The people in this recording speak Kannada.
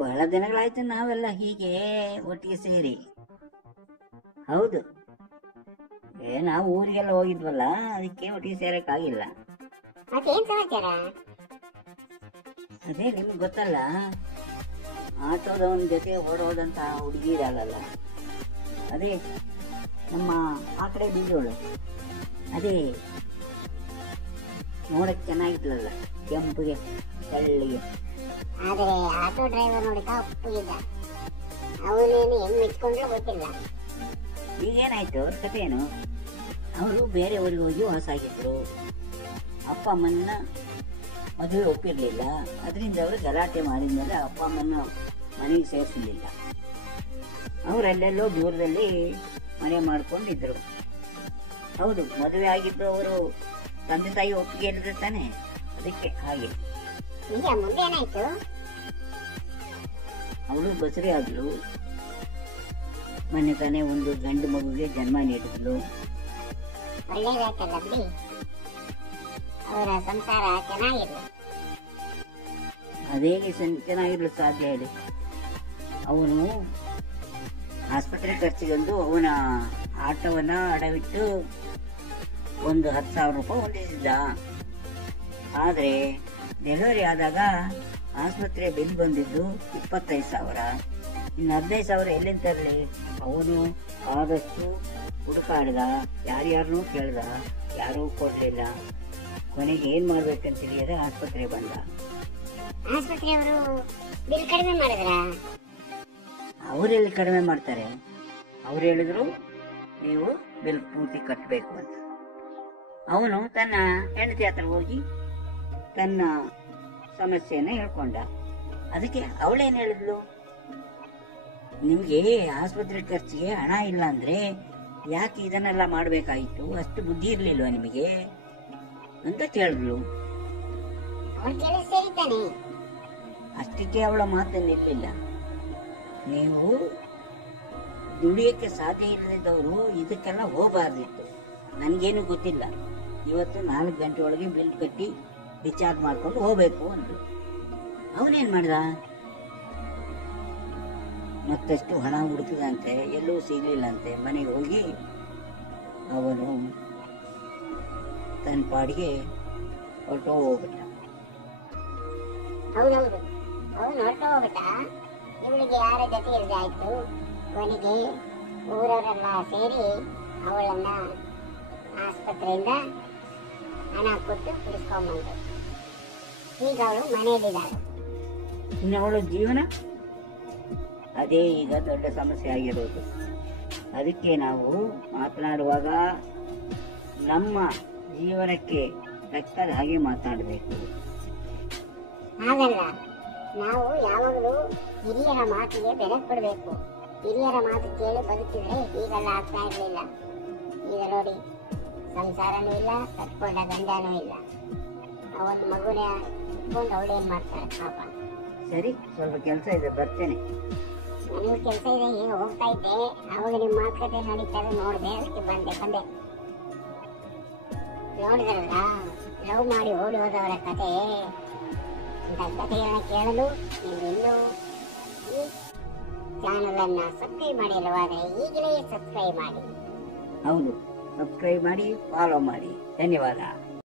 ಬಹಳ ದಿನಗಳಾಯ್ತು ನಾವೆಲ್ಲ ಹೀಗೆ ಒಟ್ಟಿಗೆ ಸೇರಿ. ಹೌದು, ನಾವು ಊರಿಗೆಲ್ಲ ಹೋಗಿದ್ವಲ್ಲ, ಅದಕ್ಕೆ ಒಟ್ಟಿಗೆ ಸೇರಕ್ಕಾಗಿಲ್ಲ. ಮತ್ತೇನ್ ಸಮಾಚಾರ? ಅದೇ ನಿಮ್ಗೆ ಗೊತ್ತಲ್ಲ, ಆಟೋದವನ ಜೊತೆ ಓಡೋದಂತ ಹುಡುಗಿ ಇರಲ್ಲ, ಅದೇ ನಮ್ಮ ಆ ಕಡೆ ಬೀಜೋಳು, ಅದೇ ನೋಡಕ್ ಚೆನ್ನಾಗಿದ್ಲಲ್ಲ, ಕೆಂಪಿಗೆ ತೆಳ್ಳಿಗೆ. ಆದ್ರೆ ಆಟೋ ಡ್ರೈವರ್ ನೋಡಿ ಕಪ್ಪಗಿದ್ದ, ಅವನೇನು ಹೆಂಗ್ ಮೆಚ್ಕೊಂಡ್ರು ಗೊತ್ತಿಲ್ಲ. ಈಗೇನಾಯ್ತು ಅವ್ರ ಕಥೆ ಏನು? ಅವರು ಬೇರೆ ಊರಿಗೆ ಹೋಗಿ ಹೊಸಾಗಿದ್ರು, ಅಪ್ಪ ಅಮ್ಮನ ಮದುವೆ ಒಪ್ಪಿರ್ಲಿಲ್ಲ, ಅದರಿಂದ ಅವರು ಗಲಾಟೆ ಮಾಡಿದ್ಮೇಲೆ ಅಪ್ಪ ಅಮ್ಮನ ಮನೆಗೆ ಸೇರಿಸಲಿಲ್ಲ. ಅವರೆಲ್ಲೆಲ್ಲೋ ದೂರದಲ್ಲಿ ಮನೆ ಮಾಡ್ಕೊಂಡಿದ್ರು. ಹೌದು, ಮದುವೆ ಆಗಿದ್ದು ಅವರು ತಂದೆ ತಾಯಿ ಒಪ್ಪಿಗೆ ಇಲ್ಲದೆ ತಾನೆ, ಅದಕ್ಕೆ ಹಾಗೆ. ಈಗ ಮುಂದೆ ಏನಾಯ್ತು? ಅವಳು ಬಸರಿ ಆದ್ಲು, ಮೊನ್ನೆ ತಾನೇ ಒಂದು ಗಂಡು ಮಗುಗೆ ಜನ್ಮ ನೀಡಿದ್ಲು. ಒಳ್ಳೇದಾಯ್ತಲ್ಲ ಬಿಡಿ, ಅವರ ಸಂಸಾರ ಚೆನ್ನಾಗಿರ್ಲಿ. ಅದೇಗೆ ಚೆನ್ನಾಗಿರ್ಲು ಸಾಧ್ಯ ಹೇಳಿ? ಅವನು ಆಸ್ಪತ್ರೆ ಖರ್ಚಿಗೆಂದು ಅವನ ಆಟೋವನ್ನ ಅಡವಿಟ್ಟು ಒಂದು 10,000 ರೂಪಾಯಿ ಹೊಂದಿಸಿದ್ದ. ಆದ್ರೆ ಡೆಲಿವರಿ ಆದಾಗ ಆಸ್ಪತ್ರೆ ಬಿಲ್ ಬಂದಿದ್ದು 25,000. ಇನ್ನು 15,000 ಎಲ್ಲಿಂದ ತರಲಿ? ಅವನು ಆದಷ್ಟು ಹುಡುಕಾಡ್ದ, ಯಾರ್ಯಾರನ್ನೂ ಕೇಳ್ದ, ಯಾರೂ ಕೊಡ್ಲಿಲ್ಲ. ಕೊನೆಗೆ ಏನ್ ಮಾಡ್ಬೇಕಂತ ತಿಳಿಯದೆ ಆಸ್ಪತ್ರೆ ಬಂದ. ಆಸ್ಪತ್ರೆಯವರು ಬಿಲ್ ಕಡಿಮೆ ಮಾಡಿದ್ರ? ಅವರೆಲ್ಲಿ ಕಡಿಮೆ ಮಾಡ್ತಾರೆ? ಅವ್ರು ಹೇಳಿದ್ರು ನೀವು ಬಿಲ್ ಪೂರ್ತಿ ಕಟ್ಟಬೇಕು ಅಂತ. ಅವನು ತನ್ನ ಹೆಂಡತಿ ಹತ್ರ ಹೋಗಿ ತನ್ನ ಸಮಸ್ಯೆಯನ್ನ ಹೇಳ್ಕೊಂಡ. ಅದಕ್ಕೆ ಅವಳೇನ್ ಹೇಳಿದ್ಲು, ನಿಮ್ಗೆ ಆಸ್ಪತ್ರೆ ಖರ್ಚಿಗೆ ಹಣ ಇಲ್ಲ ಅಂದ್ರೆ ಯಾಕೆ ಇದನ್ನೆಲ್ಲ ಮಾಡ್ಬೇಕಾಯ್ತು? ಅಷ್ಟು ಬುದ್ಧಿ ಇರ್ಲಿಲ್ವಾ ನಿಮಗೆ ಅಂತ ಕೇಳಿದ್ಲು. ಅಷ್ಟಕ್ಕೆ ಅವಳ ಮಾತು ನಿಲ್ಲಿಲ್ಲ. ನೀವು ದುಡಿಯಕ್ಕೆ ಸಾಧ್ಯ ಇಲ್ಲದಿದ್ದವರು ಇದಕ್ಕೆಲ್ಲ ಹೋಗಬಾರ್ದಿತ್ತು. ನನ್ಗೇನು ಗೊತ್ತಿಲ್ಲ, ಇವತ್ತು 4 ಗಂಟೆ ಒಳಗೆ ಬಿಲ್ ಕಟ್ಟಿ ರಿಚಾರ್ಜ್ ಮಾಡ್ಕೊಂಡು ಹೋಗ್ಬೇಕು ಅಂದ್ರು. ಅವನೇನ್ ಮಾಡ್ದ? ಮತ್ತಷ್ಟು ಹಣ ಹುಡುಕಿದಂತೆ, ಎಲ್ಲೂ ಸಿಗ್ಲಿಲ್ಲಂತೆ. ಮನೆಗೆ ಹೋಗಿ ಅವನು ತನ್ನ ಪಾಡಿಗೆ ಹೊರಟು ಹೋಗ್ಬಿಟ್ಟ. ಹೌದೌದು, ಅವನು ಹೊರಟು ಹೋಗ್ಬಿಟ್ಟ. ಇವಳಿಗೆ ಯಾರ ಜೊತೆ ಇಲ್ಲದೆ ಆಯ್ತು. ಕೊನೆಗೆ ಊರವರೆಲ್ಲ ಸೇರಿ ಅವಳನ್ನ ಆಸ್ಪತ್ರೆಯಿಂದ ಹಣ ಕೊಟ್ಟು ಬಿಡಿಸ್ಕೊಂಡ್ಬಂದ್ರು. ಈಗ ಅವಳು ಮನೆಯಲ್ಲಿದ್ದಾಳೆ. ಇನ್ನು ಅವಳ ಜೀವನ ಅದೇ ಈಗ ದೊಡ್ಡ ಸಮಸ್ಯೆ ಆಗಿರೋದು. ಅದಕ್ಕೆ ನಾವು ಮಾತನಾಡುವಾಗ ನಮ್ಮ ಜೀವನಕ್ಕೆ ತಕ್ಕದ ಹಾಗೆ ಮಾತನಾಡಬೇಕು. ಹಾಗಲ್ಲ, ನಾವು ಯಾವಾಗಲೂ ಹಿರಿಯರ ಮಾತಿಗೆ ಬೆಲೆ ಕೊಡಬೇಕು. ಹಿರಿಯರ ಮಾತು ಕೇಳಿ ಬದುಕಿದ್ರೆ ಹೀಗೆಲ್ಲ ಆಗ್ತಾ ಇರ್ಲಿಲ್ಲ. ಈಗ ನೋಡಿ, ಸಂಸಾರನೂ ಇಲ್ಲ, ಕಟ್ಕೊಂಡ ಗಂಡನೂ ಇಲ್ಲ. ಆ ಒಂದು ಮಗುನ ಇಟ್ಕೊಂಡು ಅವಳೇನ್ ಮಾಡ್ತಾಳೆ ಪಾಪ. ಸರಿ, ಸ್ವಲ್ಪ ಕೆಲಸ ಇದೆ, ಬರ್ತೇನೆ. ನನಗೂ ಕೆಲಸ ಇದೆ, ಈಗ ಹೋಗ್ತಾ ಇದ್ದೆ. ಅವಾಗ ನಿಮ್ಮ ಮಾತುಕತೆ ನಡೀತಾರೆ ನೋಡಿದೆ, ಅದಕ್ಕೆ ಬಂದೆ. ನೋಡಿದ್ರಲ್ಲ, ಲವ್ ಮಾಡಿ ಓಡಿ ಹೋದವರ ಕತೆ. ಇಂಥ ಕಥೆಗಳನ್ನ ಕೇಳಲು ನೀವು ಇನ್ನೂ ಈ ಚಾನಲ್ ಅನ್ನ ಸಬ್ಸ್ಕ್ರೈಬ್ ಮಾಡಿಲ್ಲವಾದರೆ ಈಗಲೇ ಸಬ್ಸ್ಕ್ರೈಬ್ ಮಾಡಿ. ಹೌದು, ಸಬ್ಸ್ಕ್ರೈಬ್ ಮಾಡಿ, ಫಾಲೋ ಮಾಡಿ. ಧನ್ಯವಾದ.